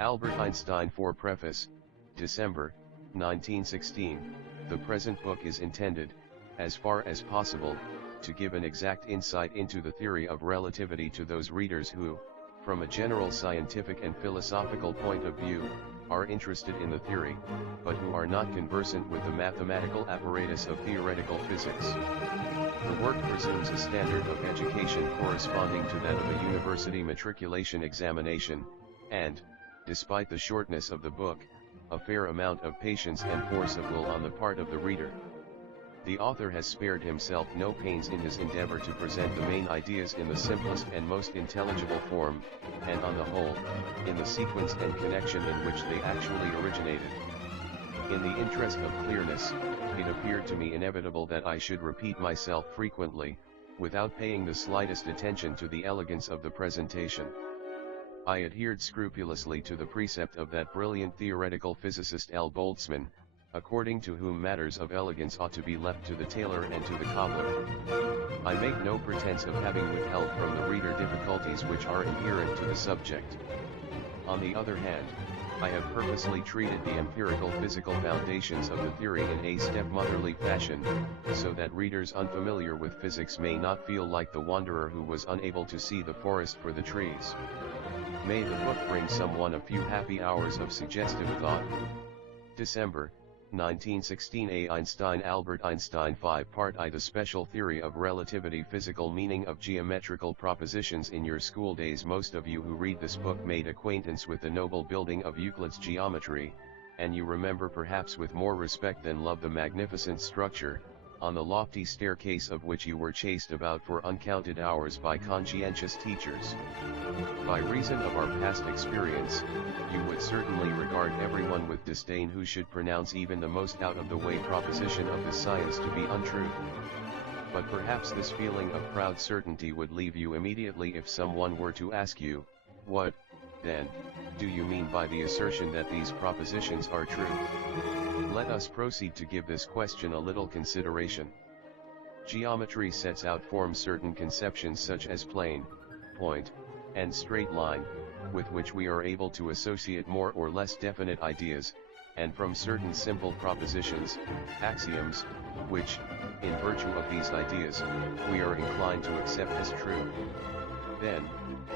Albert Einstein for Preface, December, 1916. The present book is intended, as far as possible, to give an exact insight into the theory of relativity to those readers who, from a general scientific and philosophical point of view, are interested in the theory, but who are not conversant with the mathematical apparatus of theoretical physics. The work presumes a standard of education corresponding to that of a university matriculation examination, and, despite the shortness of the book, a fair amount of patience and force of will on the part of the reader. The author has spared himself no pains in his endeavor to present the main ideas in the simplest and most intelligible form, and on the whole, in the sequence and connection in which they actually originated. In the interest of clearness, it appeared to me inevitable that I should repeat myself frequently, without paying the slightest attention to the elegance of the presentation. I adhered scrupulously to the precept of that brilliant theoretical physicist L. Boltzmann, according to whom matters of elegance ought to be left to the tailor and to the cobbler. I make no pretense of having withheld from the reader difficulties which are inherent to the subject. On the other hand, I have purposely treated the empirical physical foundations of the theory in a stepmotherly fashion, so that readers unfamiliar with physics may not feel like the wanderer who was unable to see the forest for the trees. May the book bring someone a few happy hours of suggestive thought. December, 1916. A. Einstein. Albert Einstein. 5 Part I. The special theory of relativity. Physical meaning of geometrical propositions. In your school days most of you who read this book made acquaintance with the noble building of Euclid's geometry, and you remember perhaps with more respect than love the magnificent structure, on the lofty staircase of which you were chased about for uncounted hours by conscientious teachers. By reason of our past experience, you would certainly regard everyone with disdain who should pronounce even the most out-of-the-way proposition of this science to be untrue. But perhaps this feeling of proud certainty would leave you immediately if someone were to ask you, what, then, do you mean by the assertion that these propositions are true? Let us proceed to give this question a little consideration. Geometry sets out from certain conceptions such as plane, point, and straight line, with which we are able to associate more or less definite ideas, and from certain simple propositions, axioms, which, in virtue of these ideas, we are inclined to accept as true. Then,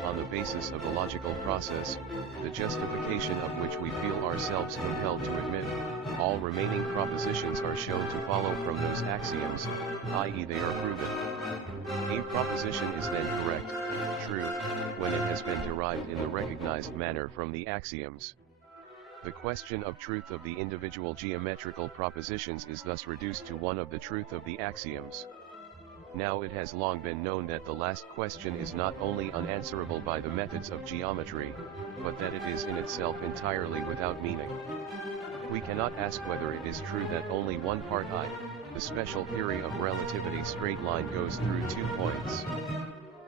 on the basis of a logical process, the justification of which we feel ourselves compelled to admit, all remaining propositions are shown to follow from those axioms, i.e. they are proven. A proposition is then correct, true, when it has been derived in the recognized manner from the axioms. The question of truth of the individual geometrical propositions is thus reduced to one of the truth of the axioms. Now it has long been known that the last question is not only unanswerable by the methods of geometry, but that it is in itself entirely without meaning. We cannot ask whether it is true that only one part I, the special theory of relativity straight line goes through 2 points.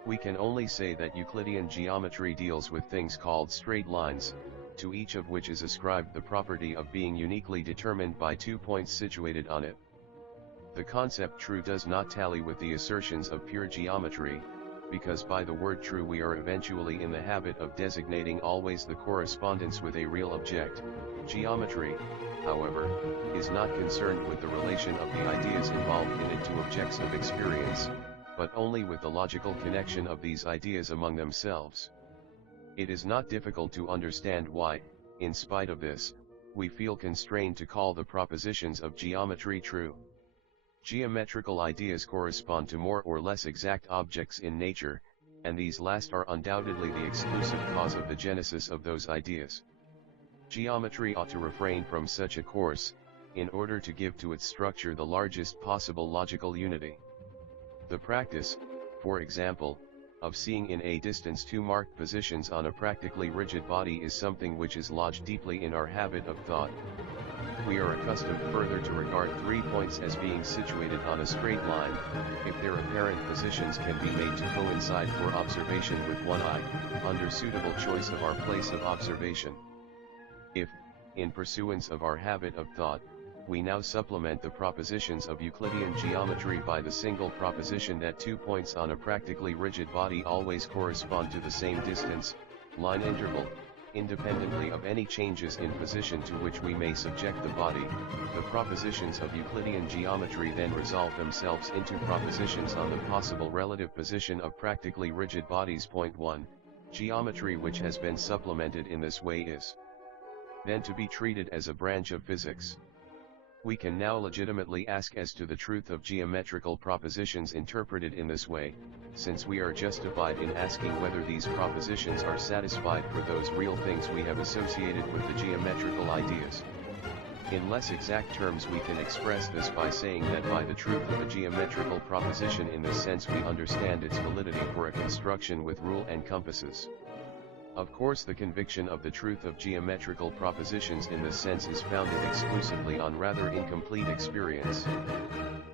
We can only say that Euclidean geometry deals with things called straight lines, to each of which is ascribed the property of being uniquely determined by 2 points situated on it. The concept true does not tally with the assertions of pure geometry, because by the word true we are eventually in the habit of designating always the correspondence with a real object. Geometry, however, is not concerned with the relation of the ideas involved in it to objects of experience, but only with the logical connection of these ideas among themselves. It is not difficult to understand why, in spite of this, we feel constrained to call the propositions of geometry true. Geometrical ideas correspond to more or less exact objects in nature, and these last are undoubtedly the exclusive cause of the genesis of those ideas. Geometry ought to refrain from such a course, in order to give to its structure the largest possible logical unity. The practice, for example, of seeing in a distance 2 marked positions on a practically rigid body is something which is lodged deeply in our habit of thought. We are accustomed further to regard 3 points as being situated on a straight line, if their apparent positions can be made to coincide for observation with one eye, under suitable choice of our place of observation. If, in pursuance of our habit of thought, we now supplement the propositions of Euclidean geometry by the single proposition that 2 points on a practically rigid body always correspond to the same distance, line interval, independently of any changes in position to which we may subject the body. The propositions of Euclidean geometry then resolve themselves into propositions on the possible relative position of practically rigid bodies. Point 1. Geometry which has been supplemented in this way is then to be treated as a branch of physics. We can now legitimately ask as to the truth of geometrical propositions interpreted in this way, since we are justified in asking whether these propositions are satisfied for those real things we have associated with the geometrical ideas. In less exact terms, we can express this by saying that by the truth of a geometrical proposition in this sense we understand its validity for a construction with rule and compasses. Of course, the conviction of the truth of geometrical propositions in this sense is founded exclusively on rather incomplete experience.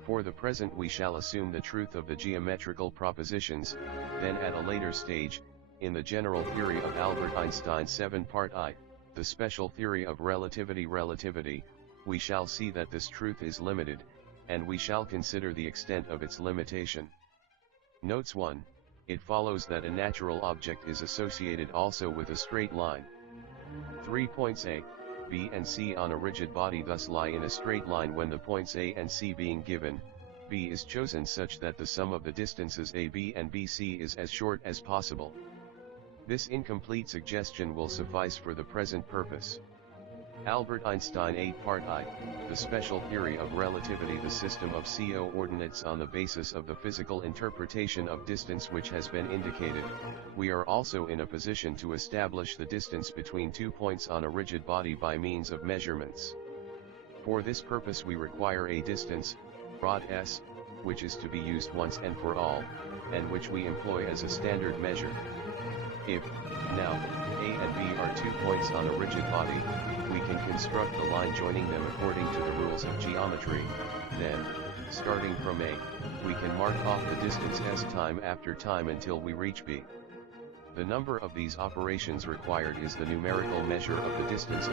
For the present we shall assume the truth of the geometrical propositions, then at a later stage, in the general theory of Albert Einstein 7 Part I, the special theory of relativity, we shall see that this truth is limited, and we shall consider the extent of its limitation. Notes 1. It follows that a natural object is associated also with a straight line. 3 points A, B and C on a rigid body thus lie in a straight line when the points A and C being given, B is chosen such that the sum of the distances AB and BC is as short as possible. This incomplete suggestion will suffice for the present purpose. Albert Einstein 8 Part I, the special theory of relativity, the system of coordinates on the basis of the physical interpretation of distance which has been indicated. We are also in a position to establish the distance between 2 points on a rigid body by means of measurements. For this purpose we require a distance, rod s, which is to be used once and for all, and which we employ as a standard measure. If, now, A and B are 2 points on a rigid body, we can construct the line joining them according to the rules of geometry. Then, starting from A, we can mark off the distance s time after time until we reach B. The number of these operations required is the numerical measure of the distance.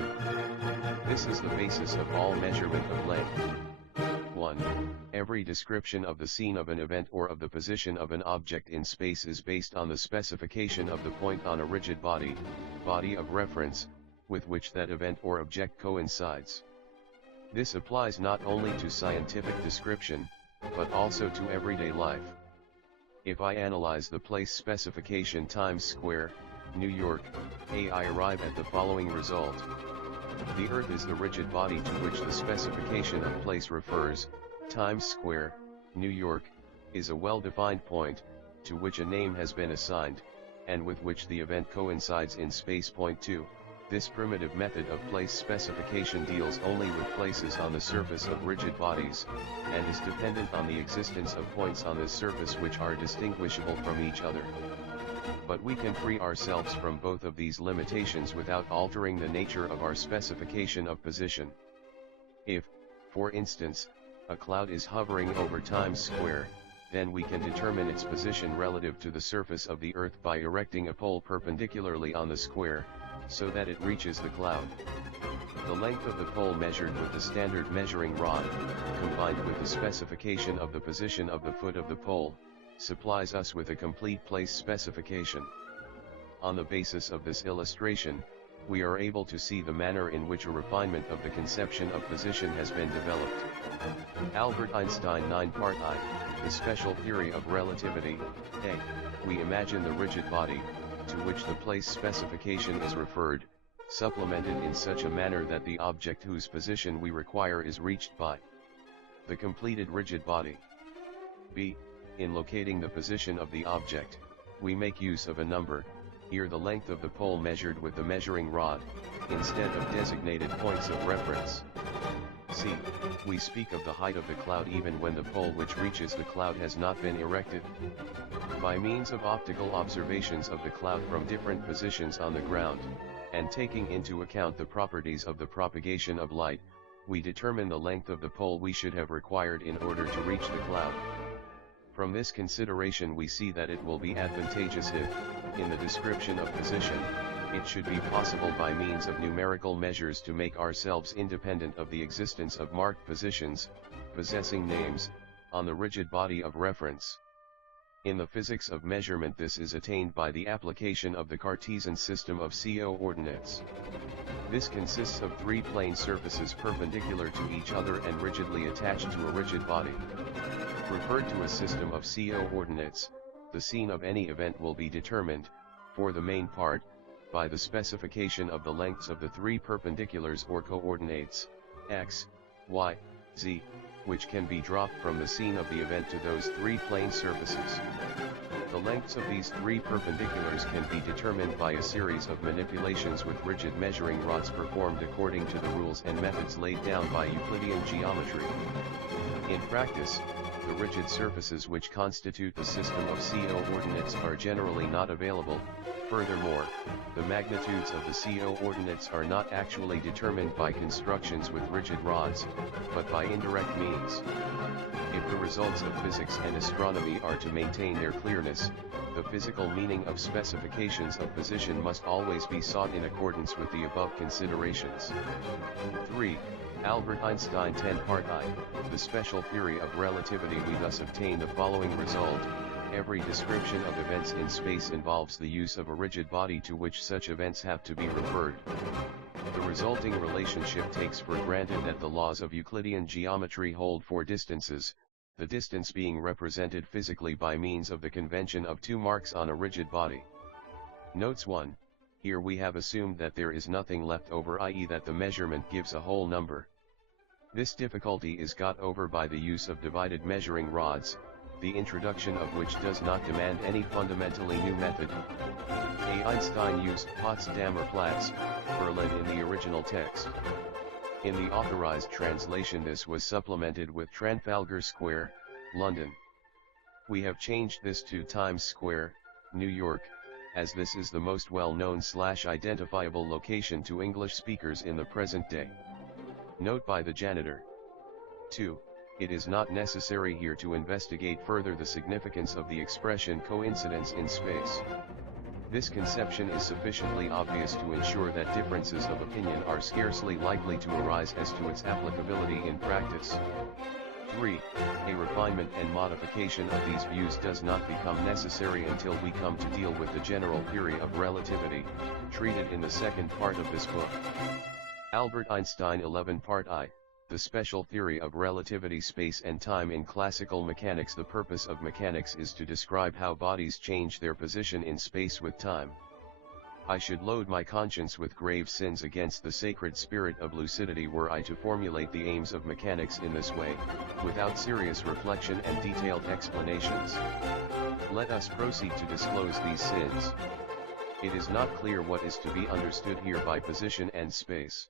This is the basis of all measurement of length. 1. Every description of the scene of an event or of the position of an object in space is based on the specification of the point on a rigid body of reference, with which that event or object coincides. This applies not only to scientific description, but also to everyday life. If I analyze the place specification Times Square, New York, I arrive at the following result. The Earth is the rigid body to which the specification of place refers. Times Square, New York, is a well-defined point, to which a name has been assigned, and with which the event coincides in space. Point 2. This primitive method of place specification deals only with places on the surface of rigid bodies, and is dependent on the existence of points on this surface which are distinguishable from each other. But we can free ourselves from both of these limitations without altering the nature of our specification of position. If, for instance, a cloud is hovering over Times Square, then we can determine its position relative to the surface of the Earth by erecting a pole perpendicularly on the square, so that it reaches the cloud. The length of the pole measured with the standard measuring rod, combined with the specification of the position of the foot of the pole, supplies us with a complete place specification. On the basis of this illustration, we are able to see the manner in which a refinement of the conception of position has been developed. Albert Einstein 9 Part I, the special theory of relativity. A. We imagine the rigid body, to which the place specification is referred, supplemented in such a manner that the object whose position we require is reached by the completed rigid body. B. In locating the position of the object, we make use of a number, here the length of the pole measured with the measuring rod, instead of designated points of reference. C. We speak of the height of the cloud even when the pole which reaches the cloud has not been erected. By means of optical observations of the cloud from different positions on the ground, and taking into account the properties of the propagation of light, we determine the length of the pole we should have required in order to reach the cloud. From this consideration we see that it will be advantageous if, in the description of position, it should be possible by means of numerical measures to make ourselves independent of the existence of marked positions, possessing names, on the rigid body of reference. In the physics of measurement, this is attained by the application of the Cartesian system of coordinates. This consists of three plane surfaces perpendicular to each other and rigidly attached to a rigid body. Referred to as system of coordinates, the scene of any event will be determined, for the main part, by the specification of the lengths of the three perpendiculars or coordinates, x, y, z, which can be dropped from the scene of the event to those three plane surfaces. The lengths of these three perpendiculars can be determined by a series of manipulations with rigid measuring rods performed according to the rules and methods laid down by Euclidean geometry. In practice, the rigid surfaces which constitute the system of coordinates are generally not available. Furthermore, the magnitudes of the coordinates are not actually determined by constructions with rigid rods, but by indirect means. If the results of physics and astronomy are to maintain their clearness, the physical meaning of specifications of position must always be sought in accordance with the above considerations. 3. Albert Einstein 10 Part I, the special theory of relativity. We thus obtain the following result: every description of events in space involves the use of a rigid body to which such events have to be referred. The resulting relationship takes for granted that the laws of Euclidean geometry hold for distances, the distance being represented physically by means of the convention of two marks on a rigid body. Notes 1. Here we have assumed that there is nothing left over, i.e. that the measurement gives a whole number. This difficulty is got over by the use of divided measuring rods, the introduction of which does not demand any fundamentally new method. Einstein used Potsdamer Platz, Berlin in the original text. In the authorized translation this was supplemented with Trafalgar Square, London. We have changed this to Times Square, New York, as this is the most well-known / identifiable location to English speakers in the present day. Note by the janitor. 2. It is not necessary here to investigate further the significance of the expression coincidence in space. This conception is sufficiently obvious to ensure that differences of opinion are scarcely likely to arise as to its applicability in practice. 3. A refinement and modification of these views does not become necessary until we come to deal with the general theory of relativity, treated in the second part of this book. Albert Einstein 11 Part I, the special theory of relativity. Space and time in classical mechanics. The purpose of mechanics is to describe how bodies change their position in space with time. I should load my conscience with grave sins against the sacred spirit of lucidity were I to formulate the aims of mechanics in this way, without serious reflection and detailed explanations. Let us proceed to disclose these sins. It is not clear what is to be understood here by position and space.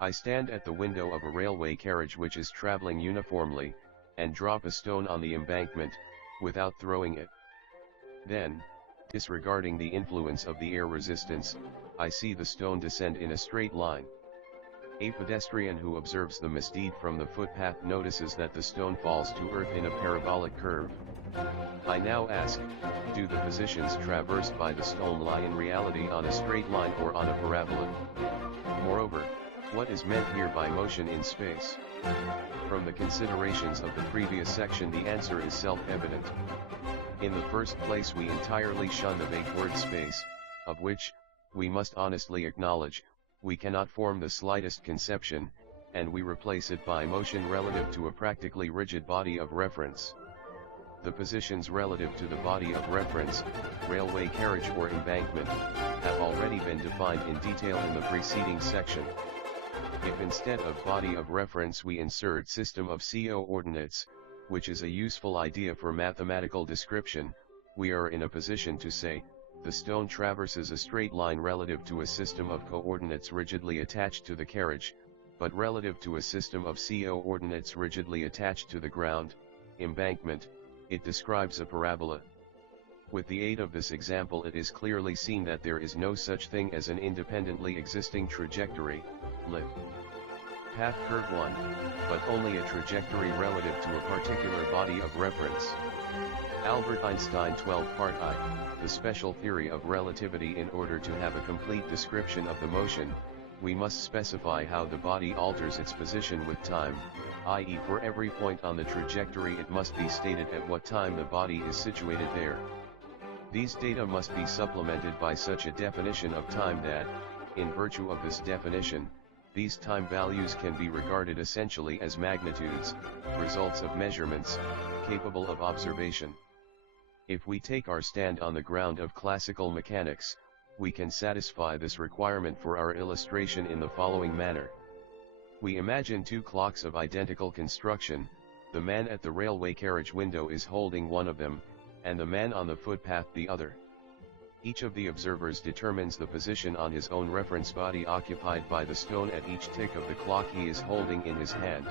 I stand at the window of a railway carriage which is traveling uniformly, and drop a stone on the embankment, without throwing it. Then, disregarding the influence of the air resistance, I see the stone descend in a straight line. A pedestrian who observes the misdeed from the footpath notices that the stone falls to earth in a parabolic curve. I now ask, do the positions traversed by the stone lie in reality on a straight line or on a parabola? Moreover, what is meant here by motion in space? From the considerations of the previous section the answer is self-evident. In the first place we entirely shun the vague word space, of which, we must honestly acknowledge, we cannot form the slightest conception, and we replace it by motion relative to a practically rigid body of reference. The positions relative to the body of reference, railway carriage or embankment, have already been defined in detail in the preceding section. If instead of body of reference we insert system of coordinates, which is a useful idea for mathematical description, we are in a position to say, the stone traverses a straight line relative to a system of coordinates rigidly attached to the carriage, but relative to a system of coordinates rigidly attached to the ground, embankment, it describes a parabola. With the aid of this example it is clearly seen that there is no such thing as an independently existing trajectory, lit. Path curve 1, but only a trajectory relative to a particular body of reference. Albert Einstein 12 Part I, the special theory of relativity. In order to have a complete description of the motion, we must specify how the body alters its position with time, i.e. for every point on the trajectory it must be stated at what time the body is situated there. These data must be supplemented by such a definition of time that, in virtue of this definition, these time values can be regarded essentially as magnitudes, results of measurements, capable of observation. If we take our stand on the ground of classical mechanics, we can satisfy this requirement for our illustration in the following manner. We imagine two clocks of identical construction. The man at the railway carriage window is holding one of them, and the man on the footpath the other. Each of the observers determines the position on his own reference body occupied by the stone at each tick of the clock he is holding in his hand.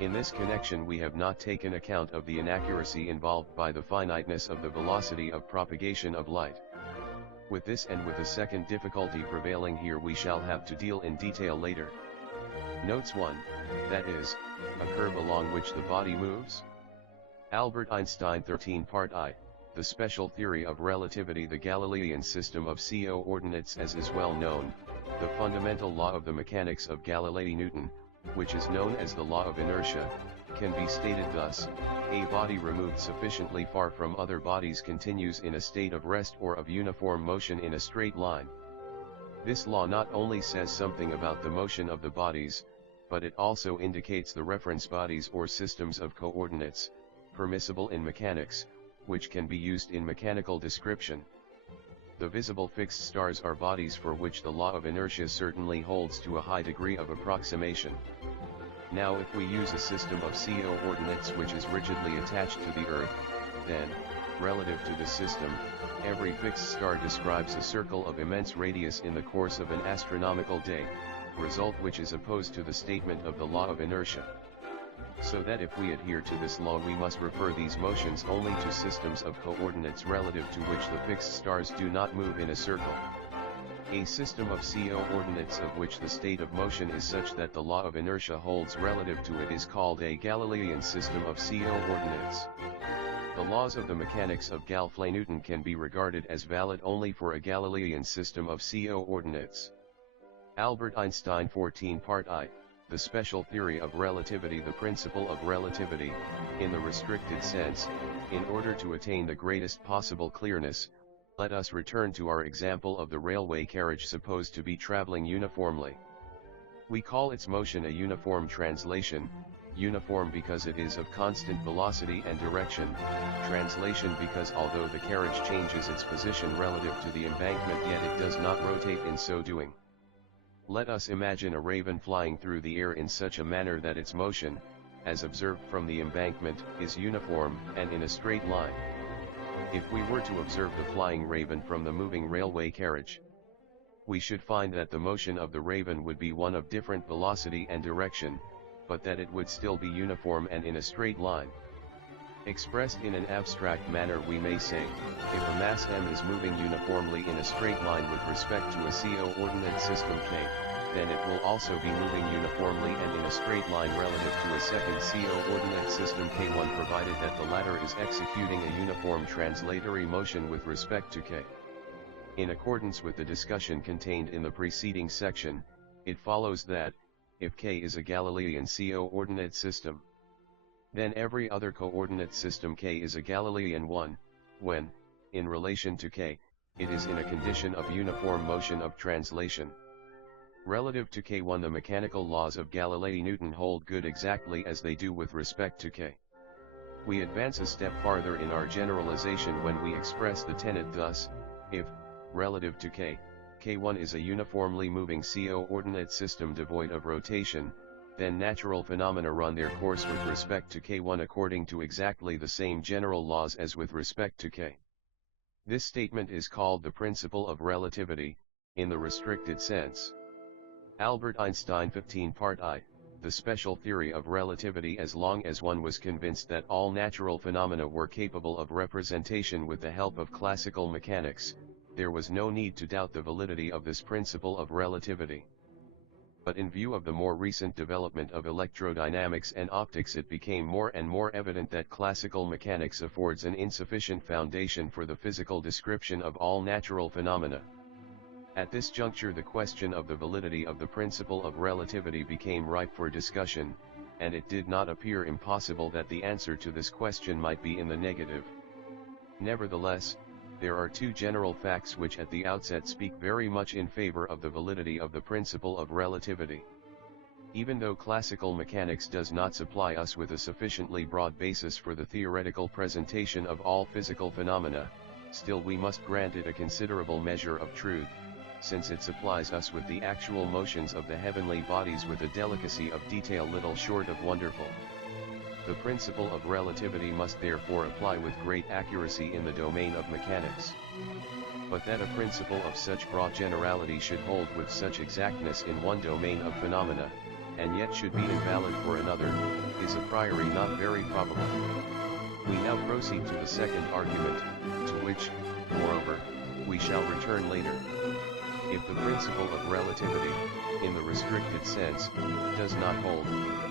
In this connection we have not taken account of the inaccuracy involved by the finiteness of the velocity of propagation of light. With this and with a second difficulty prevailing here we shall have to deal in detail later. Notes 1, that is, a curve along which the body moves. Albert Einstein 13 Part I, The Special Theory of Relativity. The Galilean system of coordinates, as is well known, the fundamental law of the mechanics of Galilei Newton, which is known as the law of inertia, can be stated thus: a body removed sufficiently far from other bodies continues in a state of rest or of uniform motion in a straight line. This law not only says something about the motion of the bodies, but it also indicates the reference bodies or systems of coordinates, permissible in mechanics, which can be used in mechanical description. The visible fixed stars are bodies for which the law of inertia certainly holds to a high degree of approximation. Now if we use a system of coordinates which is rigidly attached to the Earth, then, relative to the system, every fixed star describes a circle of immense radius in the course of an astronomical day, result which is opposed to the statement of the law of inertia. So that if we adhere to this law we must refer these motions only to systems of coordinates relative to which the fixed stars do not move in a circle. A system of coordinates of which the state of motion is such that the law of inertia holds relative to it is called a Galilean system of coordinates. The laws of the mechanics of Galilei Newton can be regarded as valid only for a Galilean system of coordinates. Albert Einstein 14 Part I, The Special Theory of Relativity. The principle of relativity, in the restricted sense, in order to attain the greatest possible clearness, let us return to our example of the railway carriage supposed to be traveling uniformly. We call its motion a uniform translation, uniform because it is of constant velocity and direction, translation because although the carriage changes its position relative to the embankment yet it does not rotate in so doing. Let us imagine a raven flying through the air in such a manner that its motion, as observed from the embankment, is uniform and in a straight line. If we were to observe the flying raven from the moving railway carriage, we should find that the motion of the raven would be one of different velocity and direction, but that it would still be uniform and in a straight line. Expressed in an abstract manner we may say, if a mass m is moving uniformly in a straight line with respect to a coordinate system k, then it will also be moving uniformly and in a straight line relative to a second coordinate system k1 provided that the latter is executing a uniform translatory motion with respect to k. In accordance with the discussion contained in the preceding section, it follows that, if k is a Galilean coordinate system, then every other coordinate system k is a Galilean one, when, in relation to k, it is in a condition of uniform motion of translation. Relative to k1 the mechanical laws of Galilei Newton hold good exactly as they do with respect to k. We advance a step farther in our generalization when we express the tenet thus: if, relative to k, k1 is a uniformly moving coordinate system devoid of rotation, then natural phenomena run their course with respect to k1 according to exactly the same general laws as with respect to k. This statement is called the principle of relativity, in the restricted sense. Albert Einstein 15 Part I, The Special Theory of Relativity. As long as one was convinced that all natural phenomena were capable of representation with the help of classical mechanics, there was no need to doubt the validity of this principle of relativity. But in view of the more recent development of electrodynamics and optics it became more and more evident that classical mechanics affords an insufficient foundation for the physical description of all natural phenomena. At this juncture the question of the validity of the principle of relativity became ripe for discussion, and it did not appear impossible that the answer to this question might be in the negative. Nevertheless, there are two general facts which at the outset speak very much in favor of the validity of the principle of relativity. Even though classical mechanics does not supply us with a sufficiently broad basis for the theoretical presentation of all physical phenomena, still we must grant it a considerable measure of truth, since it supplies us with the actual motions of the heavenly bodies with a delicacy of detail little short of wonderful. The principle of relativity must therefore apply with great accuracy in the domain of mechanics. But that a principle of such broad generality should hold with such exactness in one domain of phenomena, and yet should be invalid for another, is a priori not very probable. We now proceed to the second argument, to which, moreover, we shall return later. If the principle of relativity, in the restricted sense, does not hold,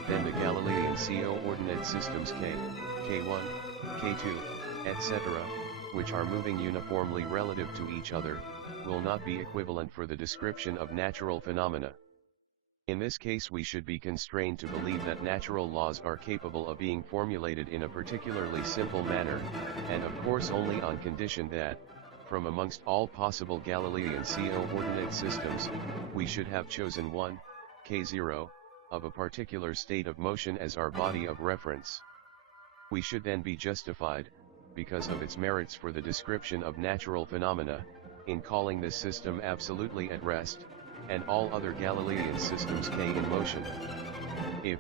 then the Galilean coordinate systems k, k1, k2, etc., which are moving uniformly relative to each other, will not be equivalent for the description of natural phenomena. In this case we should be constrained to believe that natural laws are capable of being formulated in a particularly simple manner, and of course only on condition that, from amongst all possible Galilean coordinate systems, we should have chosen one, k0, of a particular state of motion as our body of reference. We should then be justified, because of its merits for the description of natural phenomena, in calling this system absolutely at rest, and all other Galilean systems k in motion. If,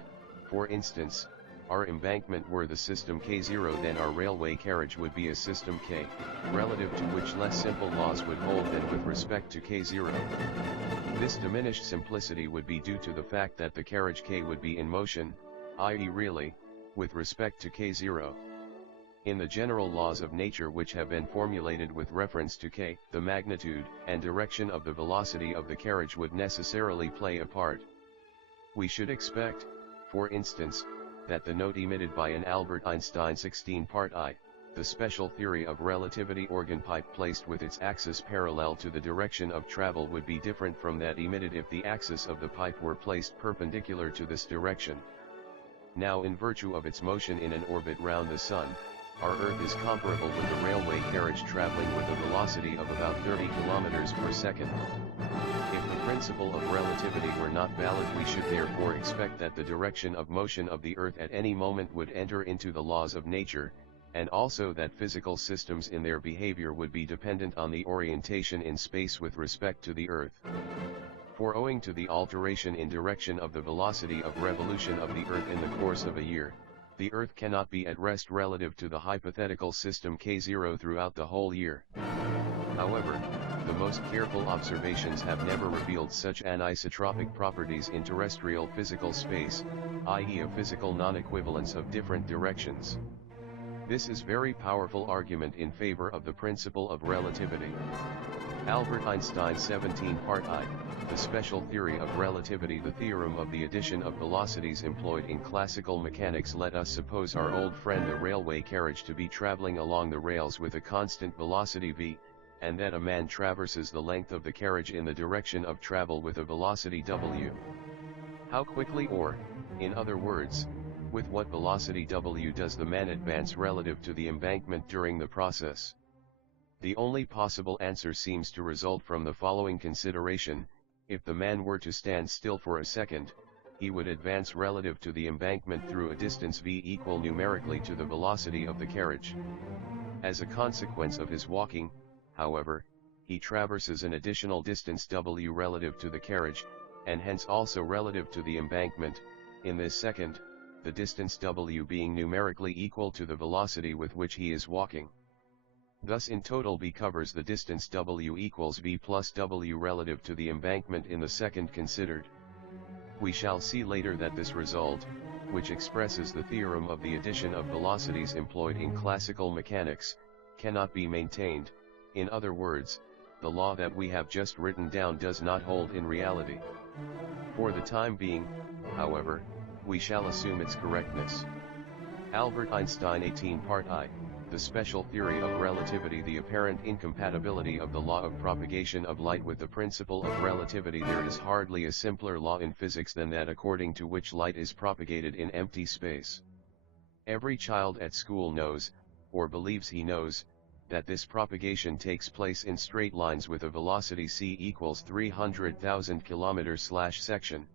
for instance, our embankment were the system k0, then our railway carriage would be a system k, relative to which less simple laws would hold than with respect to k0. This diminished simplicity would be due to the fact that the carriage k would be in motion, i.e. really, with respect to k0. In the general laws of nature which have been formulated with reference to k, the magnitude and direction of the velocity of the carriage would necessarily play a part. We should expect, for instance, that the note emitted by an Albert Einstein 16 part I, the special theory of relativity organ pipe placed with its axis parallel to the direction of travel would be different from that emitted if the axis of the pipe were placed perpendicular to this direction. Now in virtue of its motion in an orbit round the Sun, our Earth is comparable with a railway carriage traveling with a velocity of about 30 km per second. If the principle of relativity were not valid, we should therefore expect that the direction of motion of the Earth at any moment would enter into the laws of nature, and also that physical systems in their behavior would be dependent on the orientation in space with respect to the Earth. For owing to the alteration in direction of the velocity of revolution of the Earth in the course of a year, the Earth cannot be at rest relative to the hypothetical system k0 throughout the whole year. However, the most careful observations have never revealed such anisotropic properties in terrestrial physical space, i.e. a physical non-equivalence of different directions. This is very powerful argument in favor of the principle of relativity. Albert Einstein 17 part I, the special theory of relativity, the theorem of the addition of velocities employed in classical mechanics. Let us suppose our old friend the railway carriage to be traveling along the rails with a constant velocity v, and that a man traverses the length of the carriage in the direction of travel with a velocity w. How quickly, or, in other words, with what velocity w does the man advance relative to the embankment during the process? The only possible answer seems to result from the following consideration: if the man were to stand still for a second, he would advance relative to the embankment through a distance v equal numerically to the velocity of the carriage. As a consequence of his walking, however, he traverses an additional distance w relative to the carriage, and hence also relative to the embankment, in this second, the distance w being numerically equal to the velocity with which he is walking. Thus in total b covers the distance w equals v plus w relative to the embankment in the second considered. We shall see later that this result, which expresses the theorem of the addition of velocities employed in classical mechanics, cannot be maintained. In other words, the law that we have just written down does not hold in reality. For the time being, however, we shall assume its correctness. Albert Einstein 18 part I, The special theory of relativity. The apparent incompatibility of the law of propagation of light with the principle of relativity. There is hardly a simpler law in physics than that according to which light is propagated in empty space. Every child at school knows, or believes he knows, that this propagation takes place in straight lines with a velocity c equals 300,000 km/s.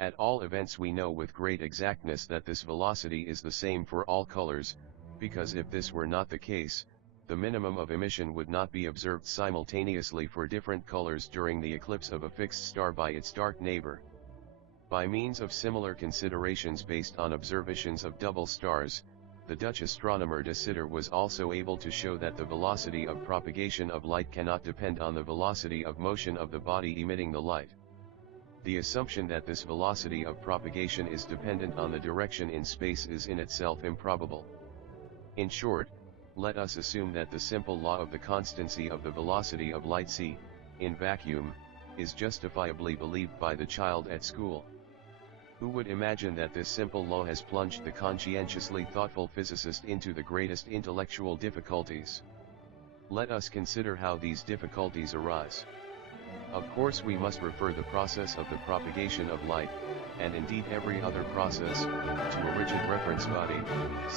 At all events we know with great exactness that this velocity is the same for all colors, because if this were not the case, the minimum of emission would not be observed simultaneously for different colors during the eclipse of a fixed star by its dark neighbor. By means of similar considerations based on observations of double stars, the Dutch astronomer de Sitter was also able to show that the velocity of propagation of light cannot depend on the velocity of motion of the body emitting the light. The assumption that this velocity of propagation is dependent on the direction in space is in itself improbable. In short, let us assume that the simple law of the constancy of the velocity of light c, in vacuum, is justifiably believed by the child at school. Who would imagine that this simple law has plunged the conscientiously thoughtful physicist into the greatest intellectual difficulties? Let us consider how these difficulties arise. Of course we must refer the process of the propagation of light, and indeed every other process, to a rigid reference body,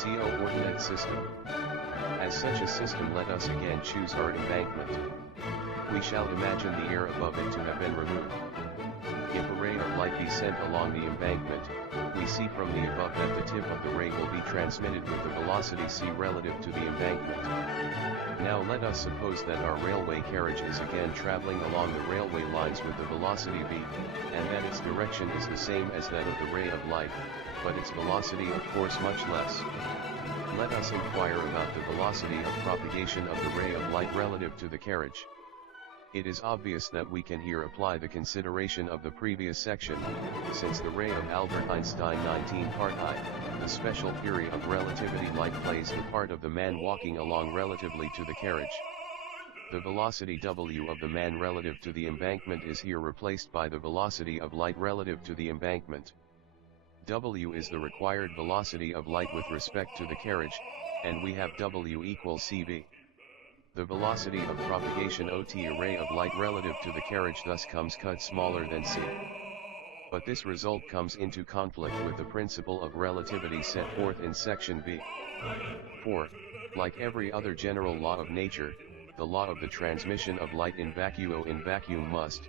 coordinate system. As such a system, let us again choose our embankment. We shall imagine the air above it to have been removed. If a ray of light be sent along the embankment, we see from the above that the tip of the ray will be transmitted with the velocity c relative to the embankment. Now let us suppose that our railway carriage is again traveling along the railway lines with the velocity v, and that its direction is the same as that of the ray of light, but its velocity of course much less. Let us inquire about the velocity of propagation of the ray of light relative to the carriage. It is obvious that we can here apply the consideration of the previous section, since the ray of Albert Einstein 19 part I, the special theory of relativity, light plays the part of the man walking along relatively to the carriage. The velocity w of the man relative to the embankment is here replaced by the velocity of light relative to the embankment. W is the required velocity of light with respect to the carriage, and we have W equals cv. The velocity of propagation ot a ray of light relative to the carriage thus comes cut smaller than c. But this result comes into conflict with the principle of relativity set forth in section b. For, like every other general law of nature, the law of the transmission of light in vacuum must,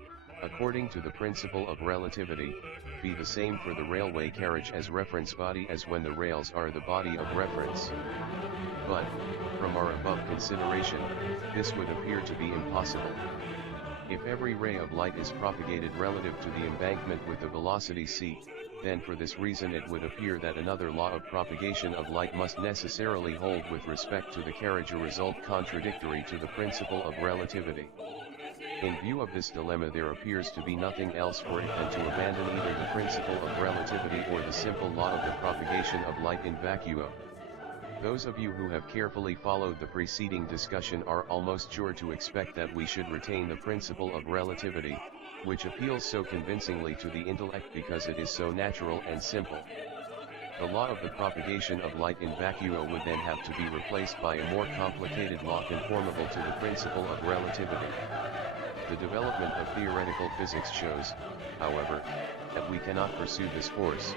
according to the principle of relativity, be the same for the railway carriage as reference body as when the rails are the body of reference. But, from our above consideration, this would appear to be impossible. If every ray of light is propagated relative to the embankment with the velocity c, then for this reason it would appear that another law of propagation of light must necessarily hold with respect to the carriage, a result contradictory to the principle of relativity. In view of this dilemma, there appears to be nothing else for it than to abandon either the principle of relativity or the simple law of the propagation of light in vacuo. Those of you who have carefully followed the preceding discussion are almost sure to expect that we should retain the principle of relativity, which appeals so convincingly to the intellect because it is so natural and simple. The law of the propagation of light in vacuo would then have to be replaced by a more complicated law conformable to the principle of relativity. The development of theoretical physics shows, however, that we cannot pursue this course.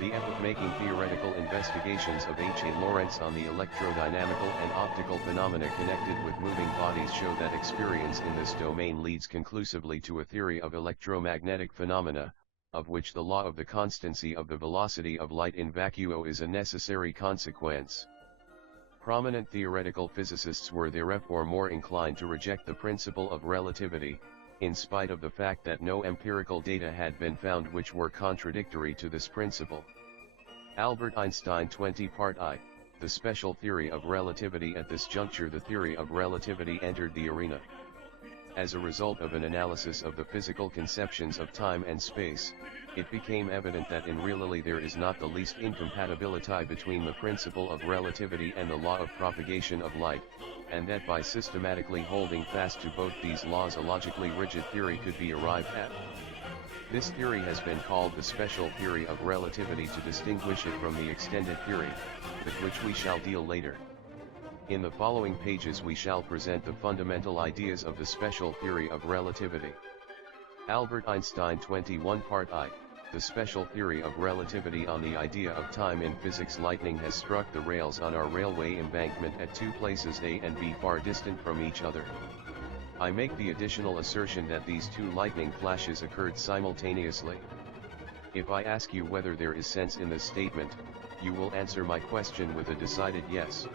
The epoch-making theoretical investigations of H. A. Lorentz on the electrodynamical and optical phenomena connected with moving bodies show that experience in this domain leads conclusively to a theory of electromagnetic phenomena, of which the law of the constancy of the velocity of light in vacuo is a necessary consequence. Prominent theoretical physicists were therefore more inclined to reject the principle of relativity, in spite of the fact that no empirical data had been found which were contradictory to this principle. Albert Einstein 20 part I, the special theory of relativity. At this juncture the theory of relativity entered the arena. As a result of an analysis of the physical conceptions of time and space, it became evident that in reality there is not the least incompatibility between the principle of relativity and the law of propagation of light, and that by systematically holding fast to both these laws a logically rigid theory could be arrived at. This theory has been called the special theory of relativity to distinguish it from the extended theory, with which we shall deal later. In the following pages we shall present the fundamental ideas of the special theory of relativity. Albert Einstein 21 Part I. The special theory of relativity on the idea of time in physics. Lightning has struck the rails on our railway embankment at two places A and B far distant from each other. I make the additional assertion that these two lightning flashes occurred simultaneously. If I ask you whether there is sense in this statement, you will answer my question with a decided yes.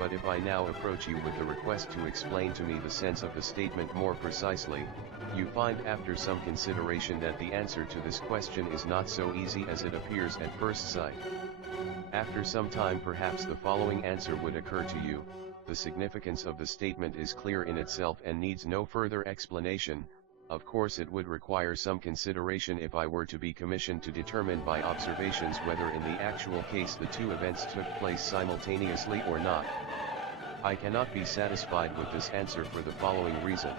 But if I now approach you with the request to explain to me the sense of the statement more precisely, you find after some consideration that the answer to this question is not so easy as it appears at first sight. After some time perhaps the following answer would occur to you: the significance of the statement is clear in itself and needs no further explanation. Of course it would require some consideration if I were to be commissioned to determine by observations whether in the actual case the two events took place simultaneously or not. I cannot be satisfied with this answer for the following reason.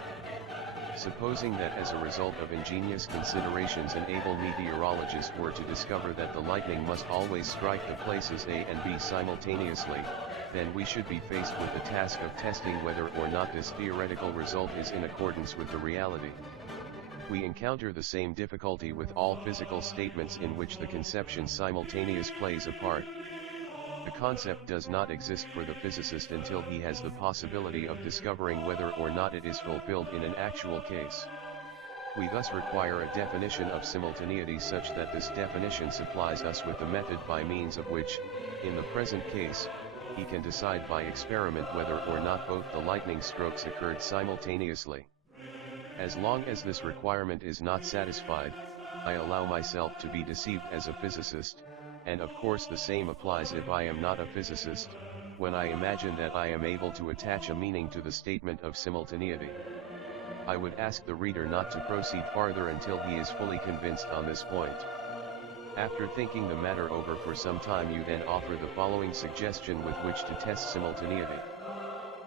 Supposing that as a result of ingenious considerations an able meteorologist were to discover that the lightning must always strike the places A and B simultaneously, then we should be faced with the task of testing whether or not this theoretical result is in accordance with the reality. We encounter the same difficulty with all physical statements in which the conception simultaneous plays a part. The concept does not exist for the physicist until he has the possibility of discovering whether or not it is fulfilled in an actual case. We thus require a definition of simultaneity such that this definition supplies us with the method by means of which, in the present case, he can decide by experiment whether or not both the lightning strokes occurred simultaneously. As long as this requirement is not satisfied, I allow myself to be deceived as a physicist, and of course the same applies if I am not a physicist, when I imagine that I am able to attach a meaning to the statement of simultaneity. I would ask the reader not to proceed farther until he is fully convinced on this point. After thinking the matter over for some time you then offer the following suggestion with which to test simultaneity.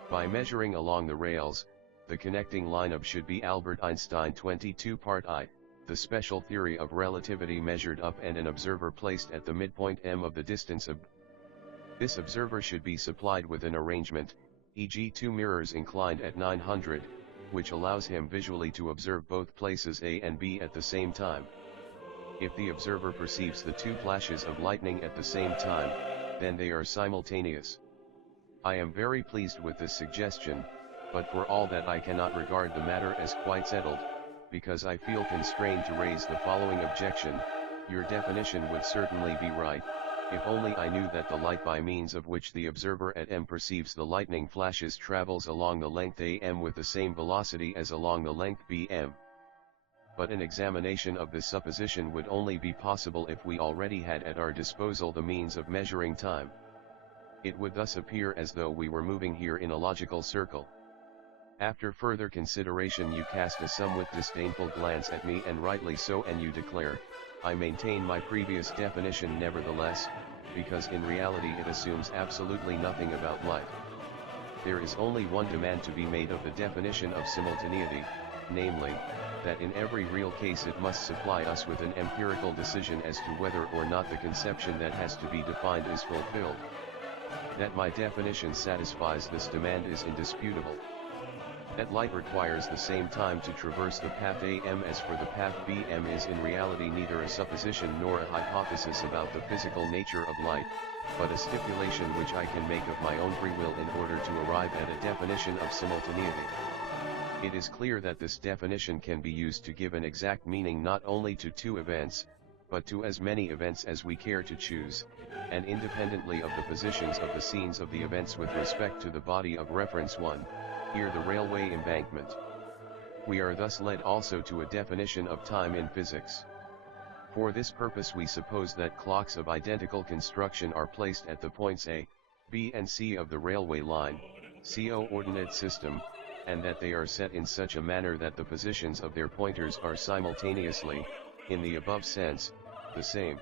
By measuring along the rails, the connecting line-up should be Albert Einstein 22 Part I, the special theory of relativity measured up and an observer placed at the midpoint m of the distance of. This observer should be supplied with an arrangement, e.g. two mirrors inclined at 900, which allows him visually to observe both places A and B at the same time. If the observer perceives the two flashes of lightning at the same time, then they are simultaneous. I am very pleased with this suggestion, but for all that I cannot regard the matter as quite settled, because I feel constrained to raise the following objection: your definition would certainly be right, if only I knew that the light by means of which the observer at m perceives the lightning flashes travels along the length am with the same velocity as along the length bm. But an examination of this supposition would only be possible if we already had at our disposal the means of measuring time. It would thus appear as though we were moving here in a logical circle. After further consideration you cast a somewhat disdainful glance at me, and rightly so, and you declare, I maintain my previous definition nevertheless, because in reality it assumes absolutely nothing about light. There is only one demand to be made of the definition of simultaneity, namely, that in every real case it must supply us with an empirical decision as to whether or not the conception that has to be defined is fulfilled. That my definition satisfies this demand is indisputable. That light requires the same time to traverse the path AM as for the path BM is in reality neither a supposition nor a hypothesis about the physical nature of light, but a stipulation which I can make of my own free will in order to arrive at a definition of simultaneity. It is clear that this definition can be used to give an exact meaning not only to two events, but to as many events as we care to choose, and independently of the positions of the scenes of the events with respect to the body of reference 1. Here the railway embankment. We are thus led also to a definition of time in physics. For this purpose we suppose that clocks of identical construction are placed at the points A, B and C of the railway line, CO-ordinate system, and that they are set in such a manner that the positions of their pointers are simultaneously, in the above sense, the same.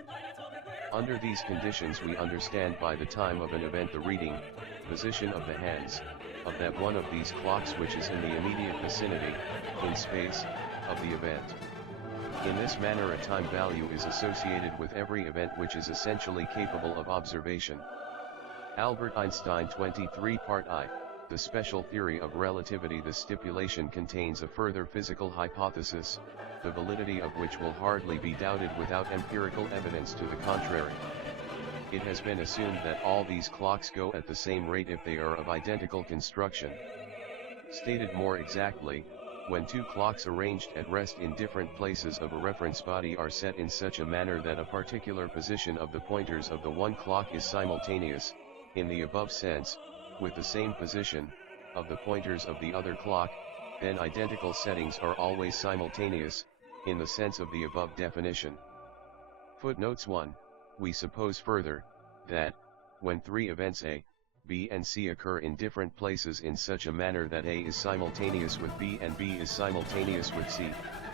Under these conditions we understand by the time of an event the reading, position of the hands, of that one of these clocks which is in the immediate vicinity, in space, of the event. In this manner a time value is associated with every event which is essentially capable of observation. Albert Einstein 23 Part I, the special theory of relativity. The stipulation contains a further physical hypothesis, the validity of which will hardly be doubted without empirical evidence to the contrary. It has been assumed that all these clocks go at the same rate if they are of identical construction. Stated more exactly, when two clocks arranged at rest in different places of a reference body are set in such a manner that a particular position of the pointers of the one clock is simultaneous, in the above sense, with the same position of the pointers of the other clock, then identical settings are always simultaneous, in the sense of the above definition. Footnotes 1. We suppose further, that, when three events A, B and C occur in different places in such a manner that A is simultaneous with B and B is simultaneous with C,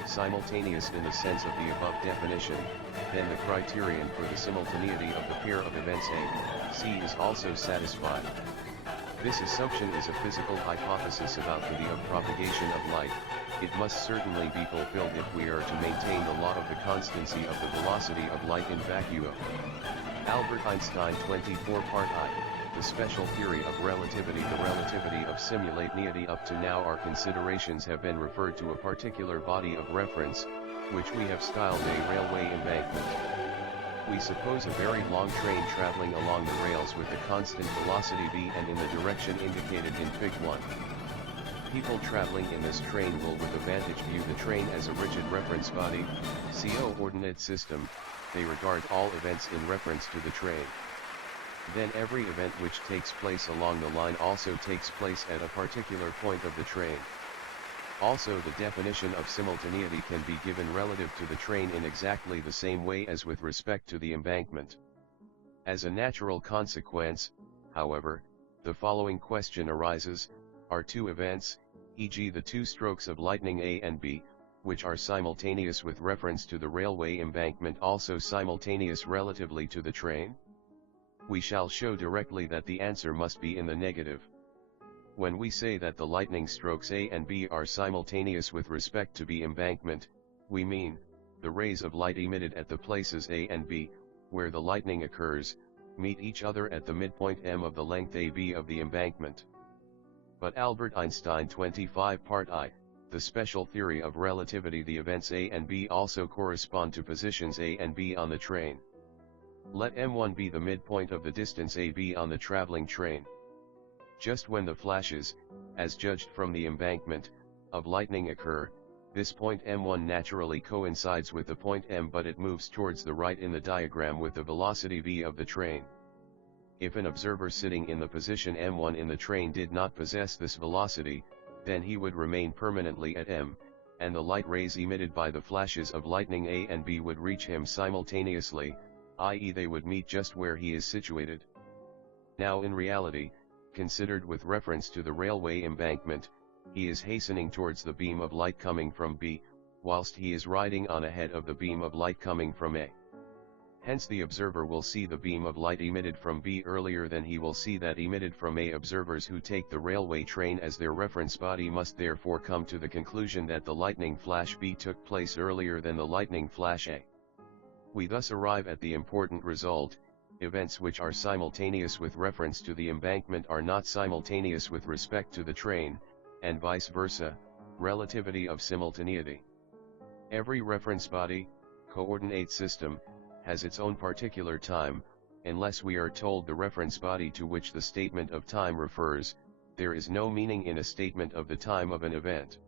simultaneous in the sense of the above definition, then the criterion for the simultaneity of the pair of events A, C is also satisfied. This assumption is a physical hypothesis about the of propagation of light. It must certainly be fulfilled if we are to maintain the law of the constancy of the velocity of light in vacuo. Albert Einstein 24 Part I, the special theory of relativity. The relativity of simultaneity. Up to now our considerations have been referred to a particular body of reference, which we have styled a railway embankment. We suppose a very long train traveling along the rails with a constant velocity v and in the direction indicated in Fig. 1. People traveling in this train will with advantage view the train as a rigid reference body, co-ordinate system. They regard all events in reference to the train. Then every event which takes place along the line also takes place at a particular point of the train. Also the definition of simultaneity can be given relative to the train in exactly the same way as with respect to the embankment. As a natural consequence, however, the following question arises: are two events, e.g. the two strokes of lightning A and B, which are simultaneous with reference to the railway embankment, also simultaneous relatively to the train? We shall show directly that the answer must be in the negative. When we say that the lightning strokes A and B are simultaneous with respect to B embankment, we mean, the rays of light emitted at the places A and B, where the lightning occurs, meet each other at the midpoint M of the length AB of the embankment. But Albert Einstein 25 Part I, the special theory of relativity. The events A and B also correspond to positions A and B on the train. Let M1 be the midpoint of the distance AB on the traveling train. Just when the flashes, as judged from the embankment, of lightning occur, this point M1 naturally coincides with the point M, but it moves towards the right in the diagram with the velocity v of the train. If an observer sitting in the position M1 in the train did not possess this velocity, then he would remain permanently at M, and the light rays emitted by the flashes of lightning A and B would reach him simultaneously, i.e. they would meet just where he is situated. Now in reality, considered with reference to the railway embankment, he is hastening towards the beam of light coming from B, whilst he is riding on ahead of the beam of light coming from A. Hence the observer will see the beam of light emitted from B earlier than he will see that emitted from A. Observers who take the railway train as their reference body must therefore come to the conclusion that the lightning flash B took place earlier than the lightning flash A. We thus arrive at the important result: events which are simultaneous with reference to the embankment are not simultaneous with respect to the train, and vice versa, relativity of simultaneity. Every reference body, coordinate system, has its own particular time. Unless we are told the reference body to which the statement of time refers, there is no meaning in a statement of the time of an event.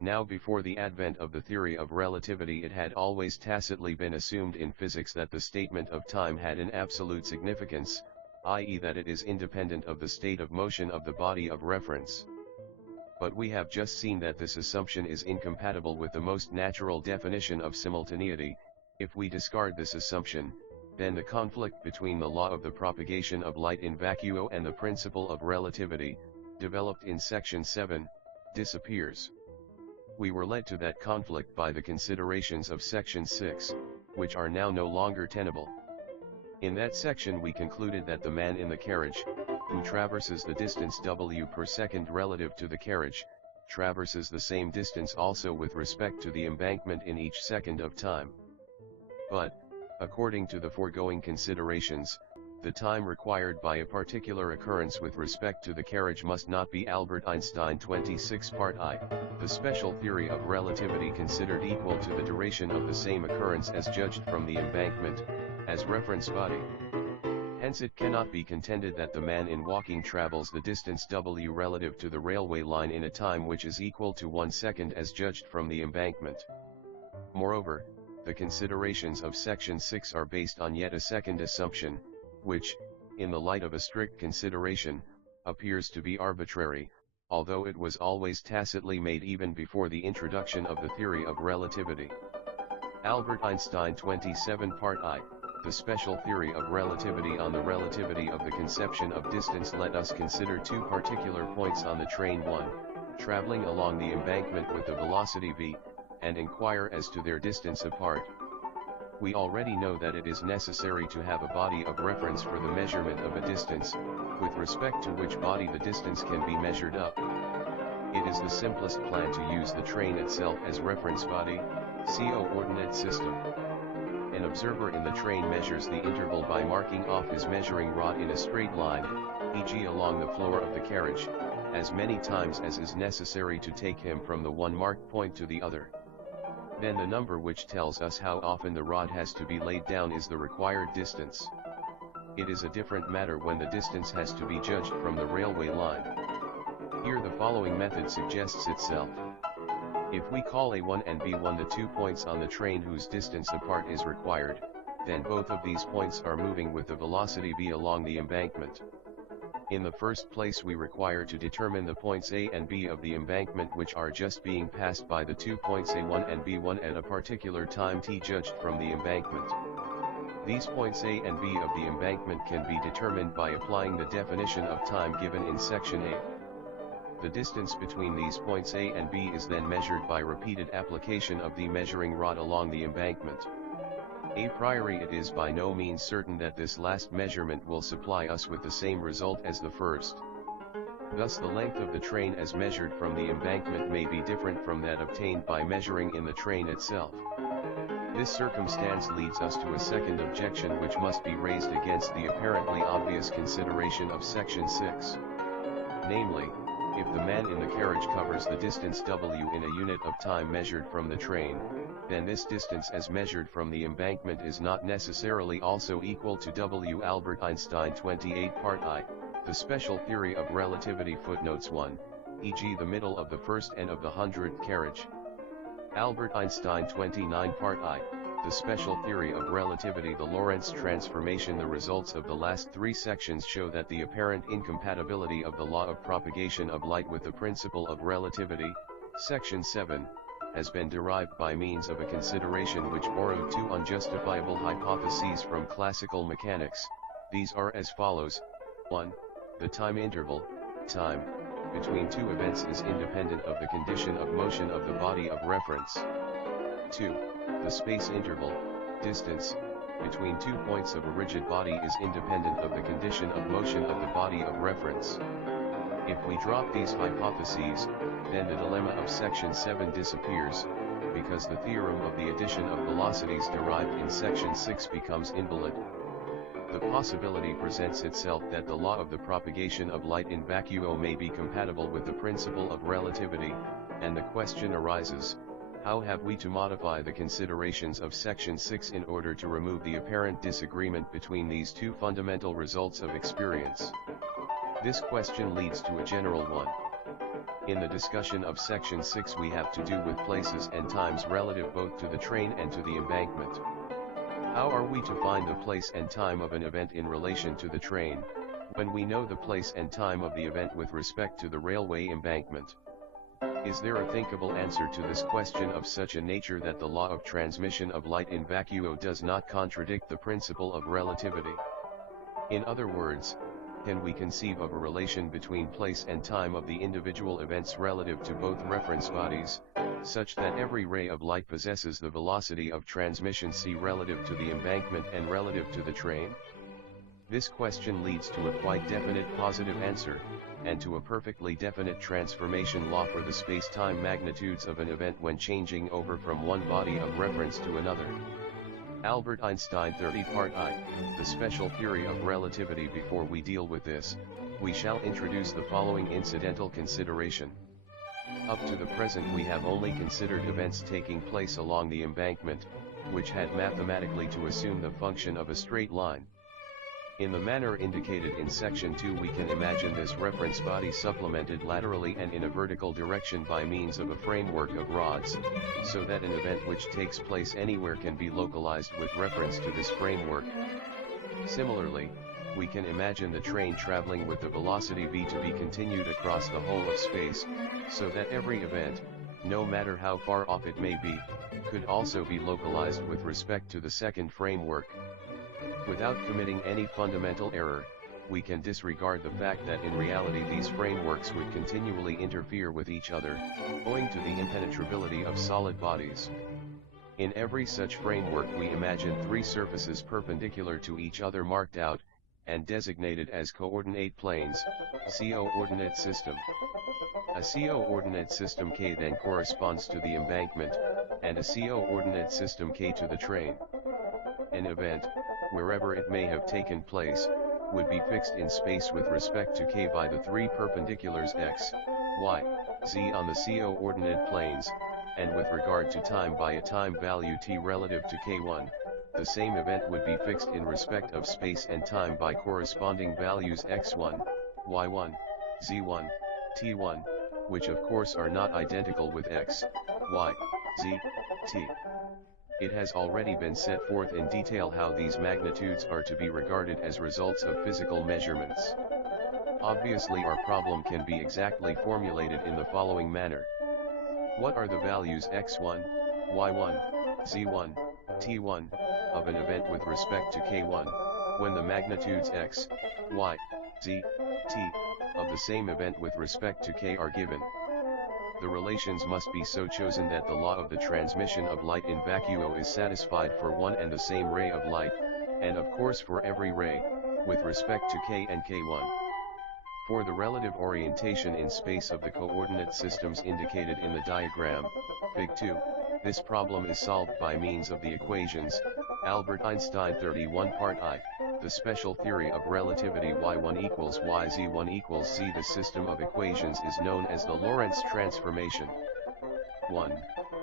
Now before the advent of the theory of relativity, it had always tacitly been assumed in physics that the statement of time had an absolute significance, i.e. that it is independent of the state of motion of the body of reference. But we have just seen that this assumption is incompatible with the most natural definition of simultaneity. If we discard this assumption, then the conflict between the law of the propagation of light in vacuo and the principle of relativity, developed in section 7, disappears. We were led to that conflict by the considerations of section 6, which are now no longer tenable. In that section we concluded that the man in the carriage, who traverses the distance w per second relative to the carriage, traverses the same distance also with respect to the embankment in each second of time. But, according to the foregoing considerations, the time required by a particular occurrence with respect to the carriage must not be Albert Einstein 26 Part I, the special theory of relativity considered equal to the duration of the same occurrence as judged from the embankment, as reference body. Hence it cannot be contended that the man in walking travels the distance w relative to the railway line in a time which is equal to 1 second as judged from the embankment. Moreover, the considerations of section 6 are based on yet a second assumption, which, in the light of a strict consideration, appears to be arbitrary, although it was always tacitly made even before the introduction of the theory of relativity. Albert Einstein 27 Part I, the special theory of relativity. On the relativity of the conception of distance, let us consider two particular points on the train: 1, traveling along the embankment with the velocity v, and inquire as to their distance apart. We already know that it is necessary to have a body of reference for the measurement of a distance, with respect to which body the distance can be measured up. It is the simplest plan to use the train itself as reference body, coordinate system. An observer in the train measures the interval by marking off his measuring rod in a straight line, e.g. along the floor of the carriage, as many times as is necessary to take him from the one marked point to the other. Then the number which tells us how often the rod has to be laid down is the required distance. It is a different matter when the distance has to be judged from the railway line. Here the following method suggests itself. If we call A1 and B1 the 2 points on the train whose distance apart is required, then both of these points are moving with the velocity v along the embankment. In the first place we require to determine the points A and B of the embankment which are just being passed by the 2 points A1 and B1 at a particular time t judged from the embankment. These points A and B of the embankment can be determined by applying the definition of time given in section A. The distance between these points A and B is then measured by repeated application of the measuring rod along the embankment. A priori it is by no means certain that this last measurement will supply us with the same result as the first. Thus the length of the train as measured from the embankment may be different from that obtained by measuring in the train itself. This circumstance leads us to a second objection which must be raised against the apparently obvious consideration of section 6. Namely, if the man in the carriage covers the distance w in a unit of time measured from the train, then this distance as measured from the embankment is not necessarily also equal to w. Albert Einstein 28 Part I, the special theory of relativity. Footnotes 1, e.g. the middle of the first and of the 100th carriage. Albert Einstein 29 Part I, the special theory of relativity. The Lorentz transformation. The results of the last three sections show that the apparent incompatibility of the law of propagation of light with the principle of relativity, section 7, has been derived by means of a consideration which borrowed two unjustifiable hypotheses from classical mechanics. These are as follows: 1. The time interval, time, between two events is independent of the condition of motion of the body of reference. 2. The space interval, distance, between 2 points of a rigid body is independent of the condition of motion of the body of reference. If we drop these hypotheses, then the dilemma of section 7 disappears, because the theorem of the addition of velocities derived in section 6 becomes invalid. The possibility presents itself that the law of the propagation of light in vacuo may be compatible with the principle of relativity, and the question arises, how have we to modify the considerations of section 6 in order to remove the apparent disagreement between these two fundamental results of experience? This question leads to a general one. In the discussion of section 6 we have to do with places and times relative both to the train and to the embankment. How are we to find the place and time of an event in relation to the train, when we know the place and time of the event with respect to the railway embankment? Is there a thinkable answer to this question of such a nature that the law of transmission of light in vacuo does not contradict the principle of relativity? In other words, can we conceive of a relation between place and time of the individual events relative to both reference bodies, such that every ray of light possesses the velocity of transmission c relative to the embankment and relative to the train? This question leads to a quite definite positive answer, and to a perfectly definite transformation law for the space-time magnitudes of an event when changing over from one body of reference to another. Albert Einstein 30 Part I, the special theory of relativity. Before we deal with this, we shall introduce the following incidental consideration. Up to the present we have only considered events taking place along the embankment, which had mathematically to assume the function of a straight line. In the manner indicated in section 2 we can imagine this reference body supplemented laterally and in a vertical direction by means of a framework of rods, so that an event which takes place anywhere can be localized with reference to this framework. Similarly, we can imagine the train traveling with the velocity v to be continued across the whole of space, so that every event, no matter how far off it may be, could also be localized with respect to the second framework. Without committing any fundamental error, we can disregard the fact that in reality these frameworks would continually interfere with each other, owing to the impenetrability of solid bodies. In every such framework we imagine three surfaces perpendicular to each other marked out, and designated as coordinate planes, co-ordinate system. A co-ordinate system K then corresponds to the embankment, and a co-ordinate system K to the train. An event, wherever it may have taken place, would be fixed in space with respect to K by the three perpendiculars x, y, z on the co-ordinate planes, and with regard to time by a time value t relative to k1. The same event would be fixed in respect of space and time by corresponding values x1, y1, z1, t1, which of course are not identical with x, y, z, t. It has already been set forth in detail how these magnitudes are to be regarded as results of physical measurements. Obviously our problem can be exactly formulated in the following manner. What are the values x1, y1, z1, t1, of an event with respect to k1, when the magnitudes x, y, z, t, of the same event with respect to k are given? The relations must be so chosen that the law of the transmission of light in vacuo is satisfied for one and the same ray of light, and of course for every ray, with respect to k and k1. For the relative orientation in space of the coordinate systems indicated in the diagram, Fig. 2, this problem is solved by means of the equations, Albert Einstein 31 Part I, the special theory of relativity y1 equals yz1 equals z. The system of equations is known as the Lorentz transformation. 1.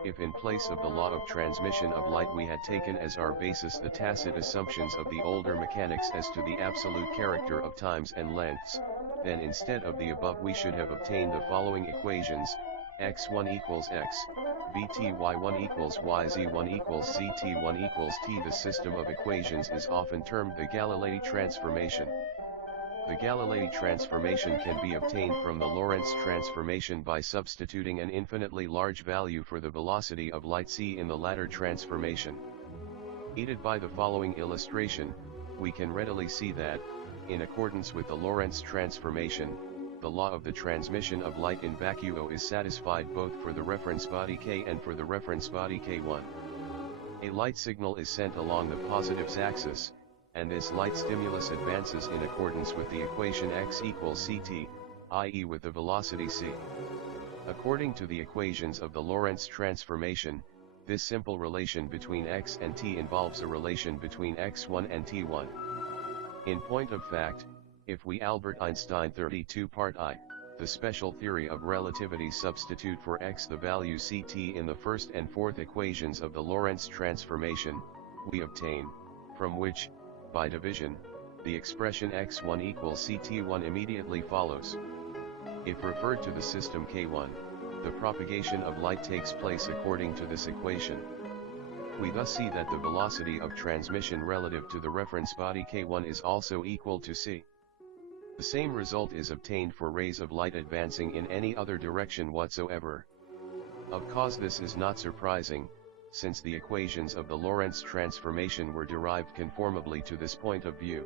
If in place of the law of transmission of light we had taken as our basis the tacit assumptions of the older mechanics as to the absolute character of times and lengths, then instead of the above we should have obtained the following equations: x1 equals x, bty1 equals yz1 equals zt1 equals t. The system of equations is often termed the Galilei transformation. The Galilei transformation can be obtained from the Lorentz transformation by substituting an infinitely large value for the velocity of light c in the latter transformation. Aided by the following illustration, we can readily see that, in accordance with the Lorentz transformation, the law of the transmission of light in vacuo is satisfied both for the reference body k and for the reference body k1. A light signal is sent along the positives axis, and this light stimulus advances in accordance with the equation x equals ct, i.e. with the velocity c. According to the equations of the Lorentz transformation, this simple relation between x and t involves a relation between x1 and t1. In point of fact, if we Albert Einstein 32 Part I, the special theory of relativity substitute for x the value ct in the first and fourth equations of the Lorentz transformation, we obtain, from which, by division, the expression x1 equals ct1 immediately follows. If referred to the system k1, the propagation of light takes place according to this equation. We thus see that the velocity of transmission relative to the reference body k1 is also equal to c. The same result is obtained for rays of light advancing in any other direction whatsoever. Of course this is not surprising, since the equations of the Lorentz transformation were derived conformably to this point of view.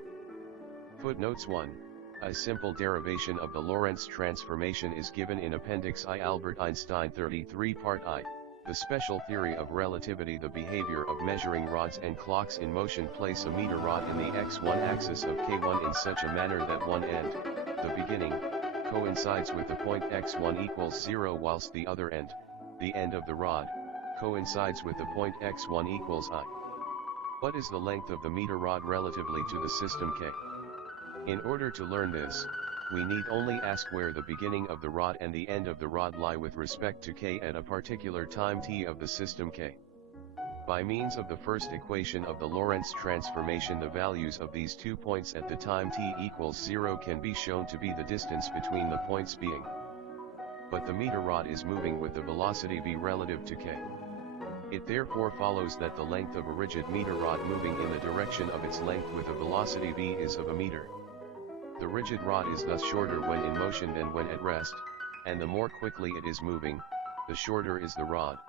Footnotes 1. A simple derivation of the Lorentz transformation is given in Appendix I. Albert Einstein 33 Part I, the special theory of relativity. The behavior of measuring rods and clocks in motion. Place a meter rod in the x1 axis of k1 in such a manner that one end, the beginning, coincides with the point x1 equals 0 whilst the other end, the end of the rod, coincides with the point x1 equals I. What is the length of the meter rod relatively to the system K? In order to learn this, we need only ask where the beginning of the rod and the end of the rod lie with respect to K at a particular time t of the system K. By means of the first equation of the Lorentz transformation, the values of these 2 points at the time t equals 0 can be shown to be the distance between the points being. But the meter rod is moving with the velocity v relative to K. It therefore follows that the length of a rigid meter rod moving in the direction of its length with a velocity v is of a meter. The rigid rod is thus shorter when in motion than when at rest, and the more quickly it is moving, the shorter is the rod.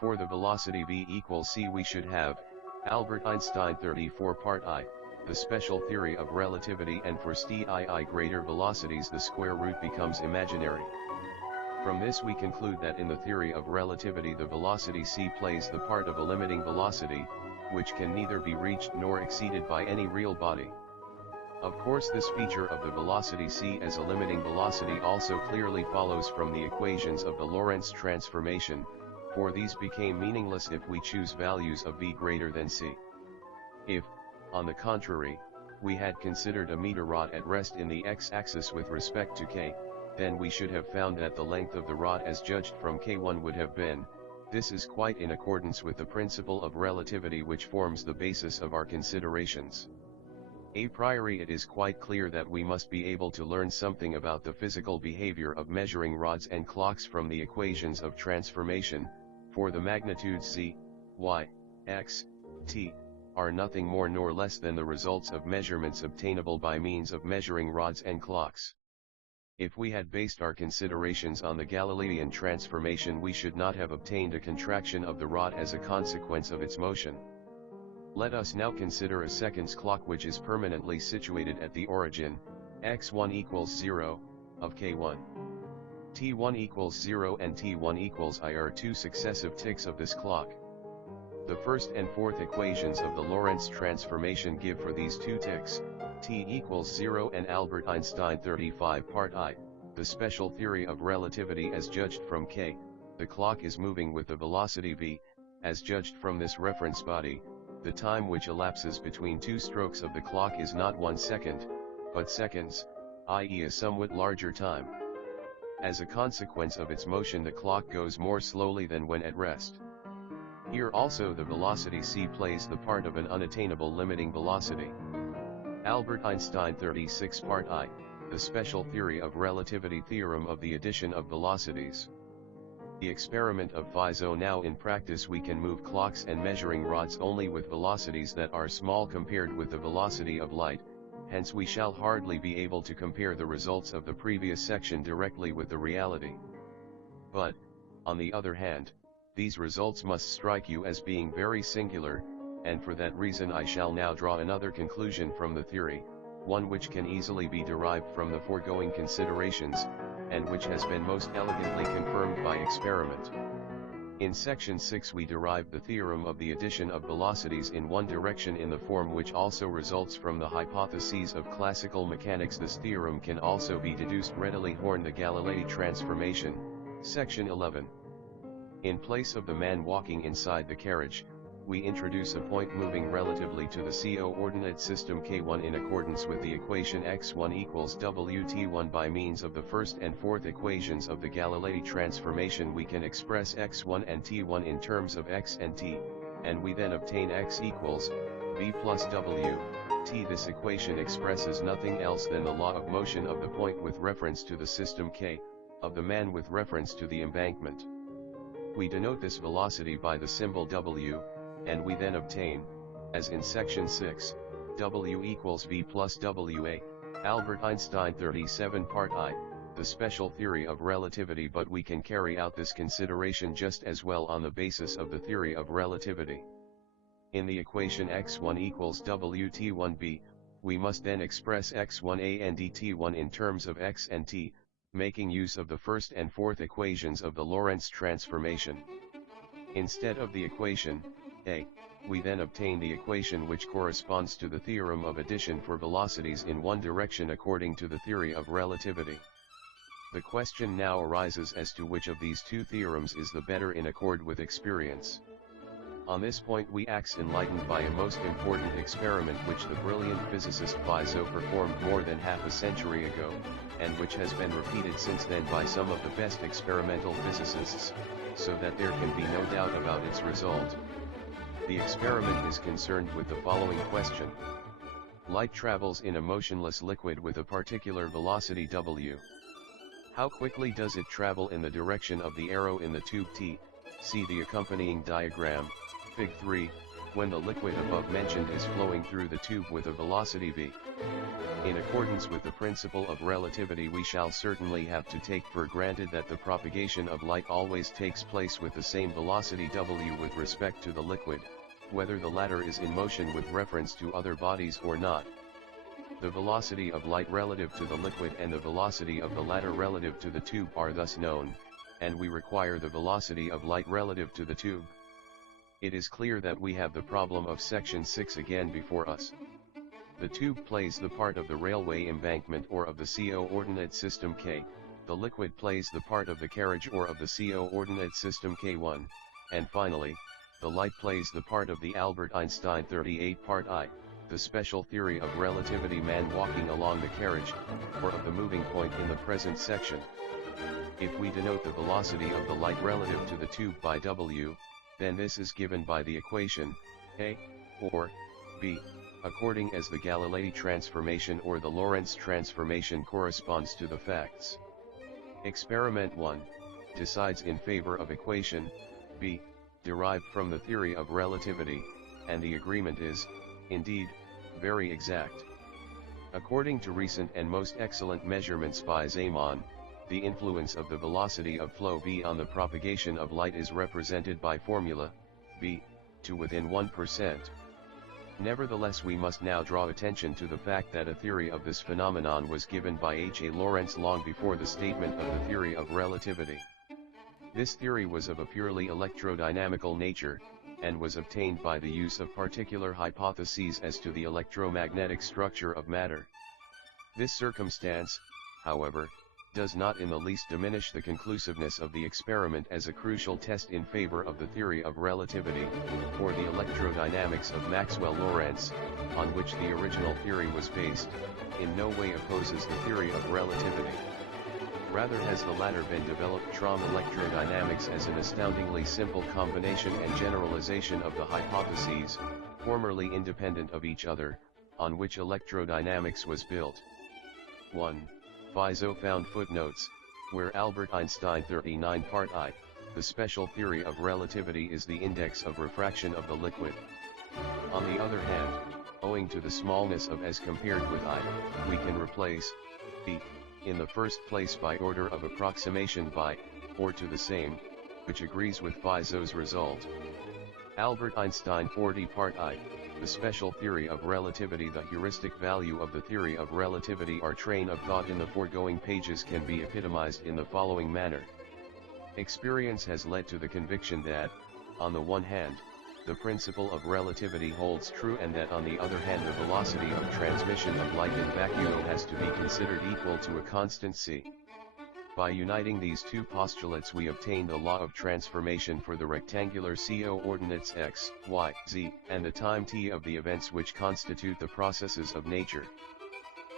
For the velocity v equals c, we should have Albert Einstein 34 part I, the special theory of relativity, and for st greater velocities the square root becomes imaginary. From this we conclude that in the theory of relativity the velocity c plays the part of a limiting velocity, which can neither be reached nor exceeded by any real body. Of course, this feature of the velocity c as a limiting velocity also clearly follows from the equations of the Lorentz transformation, for these became meaningless if we choose values of v greater than c. If, on the contrary, we had considered a meter rod at rest in the x-axis with respect to k, then we should have found that the length of the rod as judged from k1 would have been. This is quite in accordance with the principle of relativity which forms the basis of our considerations. A priori it is quite clear that we must be able to learn something about the physical behavior of measuring rods and clocks from the equations of transformation, for the magnitudes c, y, x, t, are nothing more nor less than the results of measurements obtainable by means of measuring rods and clocks. If we had based our considerations on the Galilean transformation, we should not have obtained a contraction of the rod as a consequence of its motion. Let us now consider a seconds clock which is permanently situated at the origin, x1 equals 0, of k1. t1 equals 0 and t1 equals I are two successive ticks of this clock. The first and fourth equations of the Lorentz transformation give for these two ticks, t equals 0 and Albert Einstein 35 part I, the special theory of relativity as judged from k, the clock is moving with the velocity v, as judged from this reference body. The time which elapses between two strokes of the clock is not 1 second, but seconds, i.e. a somewhat larger time. As a consequence of its motion the clock goes more slowly than when at rest. Here also the velocity c plays the part of an unattainable limiting velocity. Albert Einstein 36 part I, the special theory of relativity theorem of the addition of velocities. The experiment of Fizeau. Now in practice we can move clocks and measuring rods only with velocities that are small compared with the velocity of light, hence we shall hardly be able to compare the results of the previous section directly with the reality. But, on the other hand, these results must strike you as being very singular, and for that reason I shall now draw another conclusion from the theory, one which can easily be derived from the foregoing considerations, and which has been most elegantly confirmed by experiment. In section 6 we derived the theorem of the addition of velocities in one direction in the form which also results from the hypotheses of classical mechanics. This theorem can also be deduced readily. Horn the Galilei transformation, section 11. In place of the man walking inside the carriage, we introduce a point moving relatively to the co-ordinate system k1 in accordance with the equation x1 equals wt1. By means of the first and fourth equations of the Galilei transformation we can express x1 and t1 in terms of x and t, and we then obtain x equals v plus w, t. This equation expresses nothing else than the law of motion of the point with reference to the system k, of the man with reference to the embankment. We denote this velocity by the symbol w, and we then obtain, as in section 6, w equals v plus wa, Albert Einstein 37 part I, the special theory of relativity. But we can carry out this consideration just as well on the basis of the theory of relativity. In the equation x1 equals wt1b, we must then express x1a and dt1 in terms of x and t, making use of the first and fourth equations of the Lorentz transformation. Instead of the equation a, we then obtain the equation which corresponds to the theorem of addition for velocities in one direction according to the theory of relativity. The question now arises as to which of these two theorems is the better in accord with experience. On this point we axe enlightened by a most important experiment which the brilliant physicist Fizeau performed more than half a century ago, and which has been repeated since then by some of the best experimental physicists, so that there can be no doubt about its result. The experiment is concerned with the following question. Light travels in a motionless liquid with a particular velocity w. How quickly does it travel in the direction of the arrow in the tube T? See the accompanying diagram, Fig. 3, when the liquid above mentioned is flowing through the tube with a velocity v. In accordance with the principle of relativity, we shall certainly have to take for granted that the propagation of light always takes place with the same velocity w with respect to the liquid, whether the latter is in motion with reference to other bodies or not. The velocity of light relative to the liquid and the velocity of the latter relative to the tube are thus known, and we require the velocity of light relative to the tube. It is clear that we have the problem of section 6 again before us. The tube plays the part of the railway embankment or of the coordinate system K, the liquid plays the part of the carriage or of the coordinate system K1, and finally, the light plays the part of the Albert Einstein 38 part I, the special theory of relativity man walking along the carriage, or of the moving point in the present section. If we denote the velocity of the light relative to the tube by w, then this is given by the equation, a, or, b, according as the Galilei transformation or the Lorentz transformation corresponds to the facts. Experiment 1, decides in favor of equation, b, derived from the theory of relativity, and the agreement is, indeed, very exact. According to recent and most excellent measurements by Zeeman, the influence of the velocity of flow v on the propagation of light is represented by formula, v, to within 1%. Nevertheless, we must now draw attention to the fact that a theory of this phenomenon was given by H. A. Lorentz long before the statement of the theory of relativity. This theory was of a purely electrodynamical nature, and was obtained by the use of particular hypotheses as to the electromagnetic structure of matter. This circumstance, however, does not in the least diminish the conclusiveness of the experiment as a crucial test in favor of the theory of relativity, or the electrodynamics of Maxwell-Lorentz, on which the original theory was based, in no way opposes the theory of relativity. Rather has the latter been developed from electrodynamics as an astoundingly simple combination and generalization of the hypotheses, formerly independent of each other, on which electrodynamics was built. 1. Fizeau found footnotes, where Albert Einstein 39 part I, the special theory of relativity is the index of refraction of the liquid. On the other hand, owing to the smallness of S compared with I, we can replace B, in the first place by order of approximation by, or to the same, which agrees with Fizeau's result. Albert Einstein 40 part I, the special theory of relativity. The heuristic value of the theory of relativity or train of thought in the foregoing pages can be epitomized in the following manner. Experience has led to the conviction that, on the one hand, the principle of relativity holds true, and that on the other hand the velocity of transmission of light in vacuo has to be considered equal to a constant c. By uniting these two postulates we obtain the law of transformation for the rectangular coordinates x, y, z, and the time t of the events which constitute the processes of nature.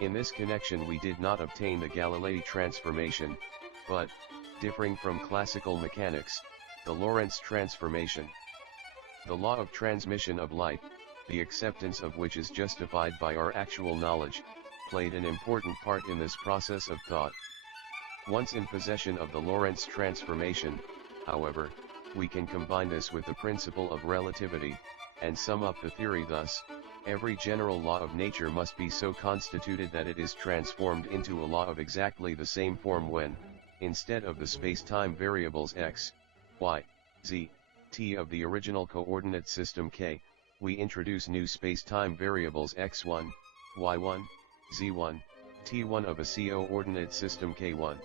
In this connection we did not obtain the Galilei transformation, but, differing from classical mechanics, the Lorentz transformation. The law of transmission of light, the acceptance of which is justified by our actual knowledge, played an important part in this process of thought. Once in possession of the Lorentz transformation, however, we can combine this with the principle of relativity, and sum up the theory thus: every general law of nature must be so constituted that it is transformed into a law of exactly the same form when, instead of the space-time variables x, y, z, t of the original coordinate system K, we introduce new space-time variables x1, y1, z1, t1 of a coordinate system K1.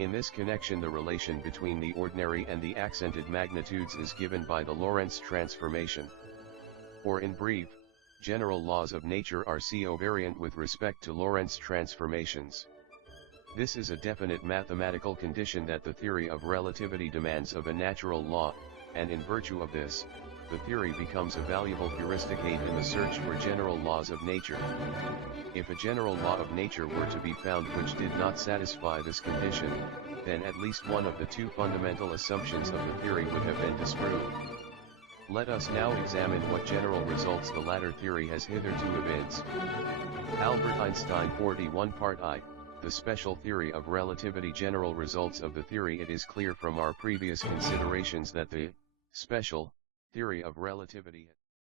In this connection the relation between the ordinary and the accented magnitudes is given by the Lorentz transformation. Or in brief, general laws of nature are covariant with respect to Lorentz transformations. This is a definite mathematical condition that the theory of relativity demands of a natural law, and in virtue of this, the theory becomes a valuable heuristic aid in the search for general laws of nature. If a general law of nature were to be found which did not satisfy this condition, then at least one of the two fundamental assumptions of the theory would have been disproved. Let us now examine what general results the latter theory has hitherto evinced. Albert Einstein 41 Part I, the special theory of relativity. General results of the theory. It is clear from our previous considerations that the special theory of relativity